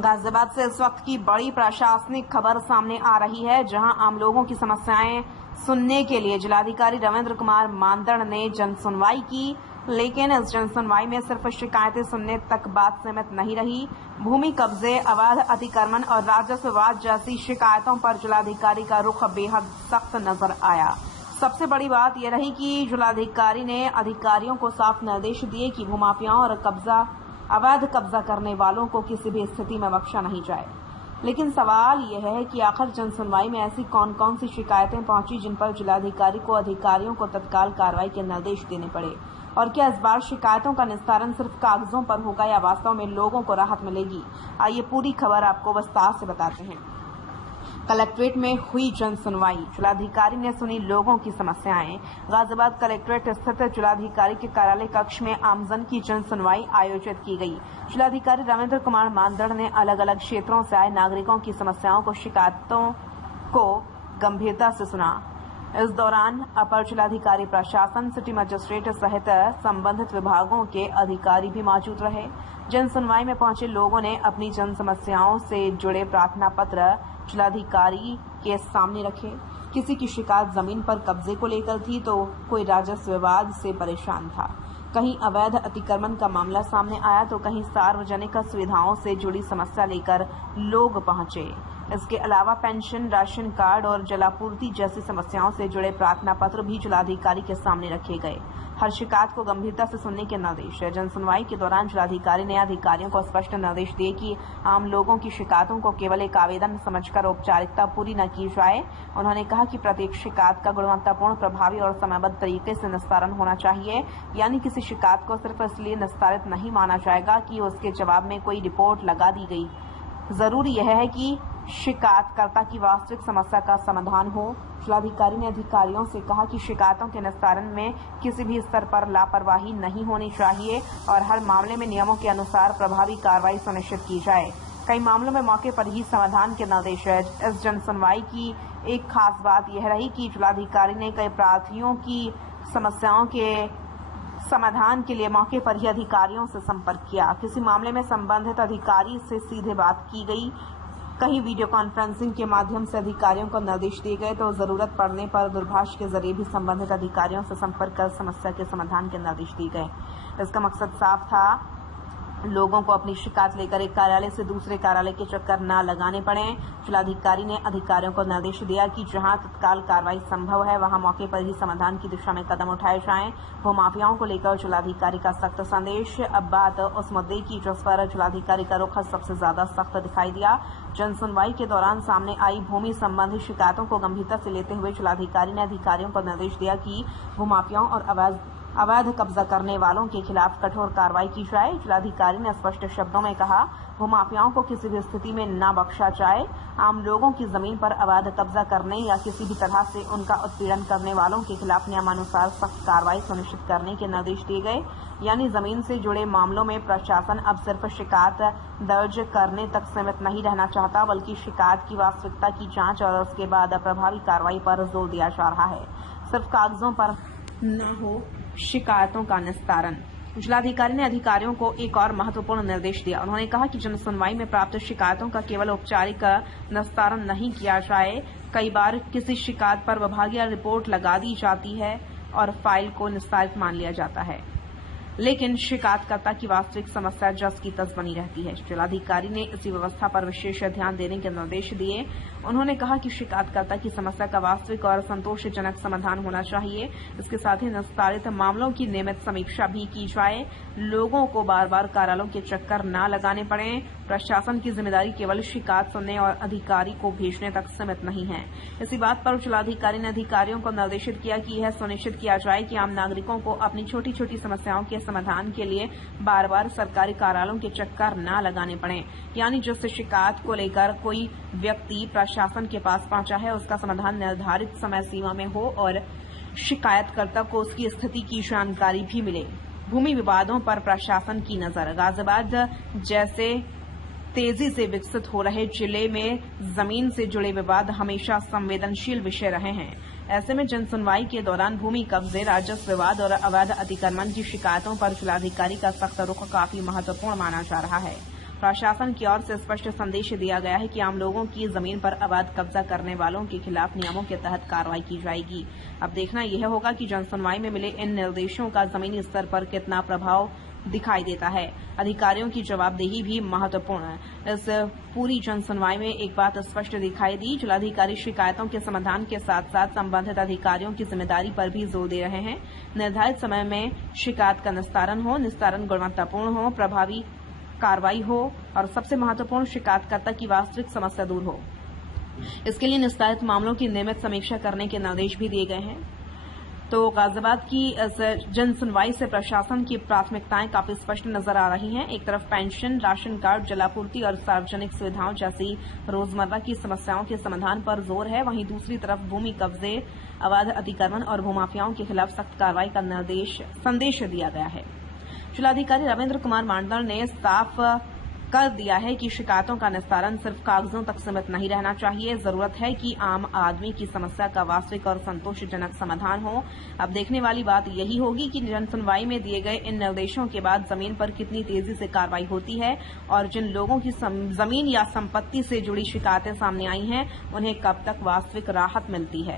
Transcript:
गाजियाबाद से इस वक्त की बड़ी प्रशासनिक खबर सामने आ रही है, जहां आम लोगों की समस्याएं सुनने के लिए जिलाधिकारी रविंद्र कुमार मांदड़ ने जन सुनवाई की। लेकिन इस जन सुनवाई में सिर्फ शिकायतें सुनने तक बात सीमित नहीं रही। भूमि कब्जे, अवैध अतिक्रमण और राजस्व विवाद जैसी शिकायतों पर जिलाधिकारी का रुख बेहद सख्त नजर आया। सबसे बड़ी बात यह रही कि जिलाधिकारी ने अधिकारियों को साफ निर्देश दिए कि भूमाफियाओं और अवैध कब्जा करने वालों को किसी भी स्थिति में बख्शा नहीं जाए। लेकिन सवाल यह है कि आखिर जन सुनवाई में ऐसी कौन कौन सी शिकायतें पहुंची जिन पर जिलाधिकारी को अधिकारियों को तत्काल कार्रवाई के निर्देश देने पड़े, और क्या इस बार शिकायतों का निस्तारण सिर्फ कागजों पर होगा या वास्तव में लोगों को राहत मिलेगी। आइए पूरी खबर आपको विस्तार से बताते हैं। कलेक्ट्रेट में हुई जन सुनवाई, जिलाधिकारी ने सुनी लोगों की समस्याएं। गाजियाबाद कलेक्ट्रेट स्थित जिलाधिकारी के कार्यालय कक्ष में आमजन की जन सुनवाई आयोजित की गई। जिलाधिकारी रविंद्र कुमार मांदड़ ने अलग अलग क्षेत्रों से आए नागरिकों की समस्याओं को शिकायतों को गंभीरता से सुना। इस दौरान अपर जिलाधिकारी प्रशासन, सिटी मजिस्ट्रेट सहित संबंधित विभागों के अधिकारी भी मौजूद रहे। जन सुनवाई में पहुंचे लोगों ने अपनी जन समस्याओं से जुड़े प्रार्थना पत्र जिलाधिकारी के सामने रखे। किसी की शिकायत जमीन पर कब्जे को लेकर थी तो कोई राजस्व विवाद से परेशान था। कहीं अवैध अतिक्रमण का मामला सामने आया तो कहीं सार्वजनिक सुविधाओं से जुड़ी समस्या लेकर लोग पहुंचे। इसके अलावा पेंशन, राशन कार्ड और जलापूर्ति जैसी समस्याओं से जुड़े प्रार्थना पत्र भी जिलाधिकारी के सामने रखे गए। हर शिकायत को गंभीरता से सुनने के निर्देश है। जन सुनवाई के दौरान जिलाधिकारी ने अधिकारियों को स्पष्ट निर्देश दिए कि आम लोगों की शिकायतों को केवल एक आवेदन समझकर औपचारिकता पूरी न की जाए। उन्होंने कहा कि प्रत्येक शिकायत का गुणवत्तापूर्ण, प्रभावी और समयबद्ध तरीके से निस्तारण होना चाहिए। यानी किसी शिकायत को सिर्फ इसलिए निस्तारित नहीं माना जाएगा कि उसके जवाब में कोई रिपोर्ट लगा दी गई। जरूरी यह है कि शिकायतकर्ता की वास्तविक समस्या का समाधान हो। जिलाधिकारी ने अधिकारियों से कहा कि शिकायतों के निस्तारण में किसी भी स्तर पर लापरवाही नहीं होनी चाहिए और हर मामले में नियमों के अनुसार प्रभावी कार्रवाई सुनिश्चित की जाए। कई मामलों में मौके पर ही समाधान के निर्देश है। इस जन सुनवाई की एक खास बात यह रही कि जिलाधिकारी ने कई प्रार्थियों की समस्याओं के समाधान के लिए मौके पर ही अधिकारियों से संपर्क किया। किसी मामले में संबंधित अधिकारी से सीधे बात की गई, कहीं वीडियो कॉन्फ्रेंसिंग के माध्यम से अधिकारियों को निर्देश दिए गए तो जरूरत पड़ने पर दूरभाष के जरिए भी संबंधित अधिकारियों से संपर्क कर समस्या के समाधान के निर्देश दिए गए। इसका मकसद साफ था, लोगों को अपनी शिकायत लेकर एक कार्यालय से दूसरे कार्यालय के चक्कर न लगाने पड़े। जिलाधिकारी ने अधिकारियों को निर्देश दिया कि जहां तत्काल कार्रवाई संभव है वहां मौके पर ही समाधान की दिशा में कदम उठाए जाएं। भूमाफियाओं को लेकर जिलाधिकारी का सख्त संदेश। अब बात उस मुद्दे की जिस पर जिलाधिकारी का रुख सबसे ज्यादा सख्त दिखाई दिया। जन सुनवाई के दौरान सामने आई भूमि संबंधी शिकायतों को गंभीरता से लेते हुए जिलाधिकारी ने अधिकारियों को निर्देश दिया कि भूमाफियाओं और अवैध कब्जा करने वालों के खिलाफ कठोर कार्रवाई की जाए। जिलाधिकारी ने स्पष्ट शब्दों में कहा, भूमाफियाओं को किसी भी स्थिति में न बख्शा जाए। आम लोगों की जमीन पर अवैध कब्जा करने या किसी भी तरह से उनका उत्पीड़न करने वालों के खिलाफ नियमानुसार सख्त कार्रवाई सुनिश्चित करने के निर्देश दिए गए। यानी जमीन से जुड़े मामलों में प्रशासन अब सिर्फ शिकायत दर्ज करने तक सीमित नहीं रहना चाहता, बल्कि शिकायत की वास्तविकता की जांच और उसके बाद प्रभावी कार्रवाई पर जोर दिया जा रहा है। सिर्फ कागजों पर न हो शिकायतों का निस्तारण। जिलाधिकारी ने अधिकारियों को एक और महत्वपूर्ण निर्देश दिया। उन्होंने कहा कि जन सुनवाई में प्राप्त शिकायतों का केवल औपचारिक निस्तारण नहीं किया जाए। कई बार किसी शिकायत पर विभागीय रिपोर्ट लगा दी जाती है और फाइल को निस्तारित मान लिया जाता है, लेकिन शिकायतकर्ता की वास्तविक समस्या जस की तस बनी रहती है। जिलाधिकारी ने इसी व्यवस्था पर विशेष ध्यान देने के निर्देश दिए। उन्होंने कहा कि शिकायतकर्ता की समस्या का वास्तविक और संतोषजनक समाधान होना चाहिए। इसके साथ ही निस्तारित मामलों की नियमित समीक्षा भी की जाए। लोगों को बार बार कार्यालयों के चक्कर न लगाने पड़े। प्रशासन की जिम्मेदारी केवल शिकायत सुनने और अधिकारी को भेजने तक सीमित नहीं है। इसी बात पर जिलाधिकारी ने अधिकारियों को निर्देशित किया कि यह सुनिश्चित किया जाए कि आम नागरिकों को अपनी छोटी छोटी समस्याओं के समाधान के लिए बार बार सरकारी कार्यालयों के चक्कर न लगाने पड़े। यानी जिस शिकायत को लेकर कोई व्यक्ति प्रशासन के पास पहुंचा है उसका समाधान निर्धारित समय सीमा में हो और शिकायतकर्ता को उसकी स्थिति की जानकारी भी मिले। भूमि विवादों पर प्रशासन की नजर। गाजियाबाद जैसे तेजी से विकसित हो रहे जिले में जमीन से जुड़े विवाद हमेशा संवेदनशील विषय रहे हैं। ऐसे में जन सुनवाई के दौरान भूमि कब्जे, राजस्व विवाद और अवैध अतिक्रमण की शिकायतों पर जिलाधिकारी का सख्त रुख काफी महत्वपूर्ण माना जा रहा है। प्रशासन की ओर से स्पष्ट संदेश दिया गया है कि आम लोगों की जमीन पर अवैध कब्जा करने वालों के खिलाफ नियमों के तहत कार्रवाई की जाएगी। अब देखना यह होगा कि जनसुनवाई में मिले इन निर्देशों का जमीनी स्तर पर कितना प्रभाव दिखाई देता है। अधिकारियों की जवाबदेही भी महत्वपूर्ण है। इस पूरी जनसुनवाई में एक बात स्पष्ट दिखाई दी, जिलाधिकारी शिकायतों के समाधान के साथ साथ संबंधित अधिकारियों की जिम्मेदारी पर भी जोर दे रहे हैं। निर्धारित समय में शिकायत का निस्तारण गुणवत्तापूर्ण हो, प्रभावी कार्रवाई हो और सबसे महत्वपूर्ण शिकायतकर्ता की वास्तविक समस्या दूर हो। इसके लिए निस्तारित मामलों की नियमित समीक्षा करने के निर्देश भी दिए गए हैं। तो गाजियाबाद की इस जन सुनवाई से प्रशासन की प्राथमिकताएं काफी स्पष्ट नजर आ रही हैं। एक तरफ पेंशन, राशन कार्ड, जलापूर्ति और सार्वजनिक सुविधाओं जैसी रोजमर्रा की समस्याओं के समाधान पर जोर है, वहीं दूसरी तरफ भूमि कब्जे, अवैध अतिक्रमण और भूमाफियाओं के खिलाफ सख्त कार्रवाई का संदेश दिया गया है। जिलाधिकारी रविंद्र कुमार मांडल ने साफ कर दिया है कि शिकायतों का निस्तारण सिर्फ कागजों तक सीमित नहीं रहना चाहिए। जरूरत है कि आम आदमी की समस्या का वास्तविक और संतोषजनक समाधान हो। अब देखने वाली बात यही होगी कि जनसुनवाई में दिए गए इन निर्देशों के बाद जमीन पर कितनी तेजी से कार्रवाई होती है और जिन लोगों की जमीन या संपत्ति से जुड़ी शिकायतें सामने आई हैं, उन्हें कब तक वास्तविक राहत मिलती है।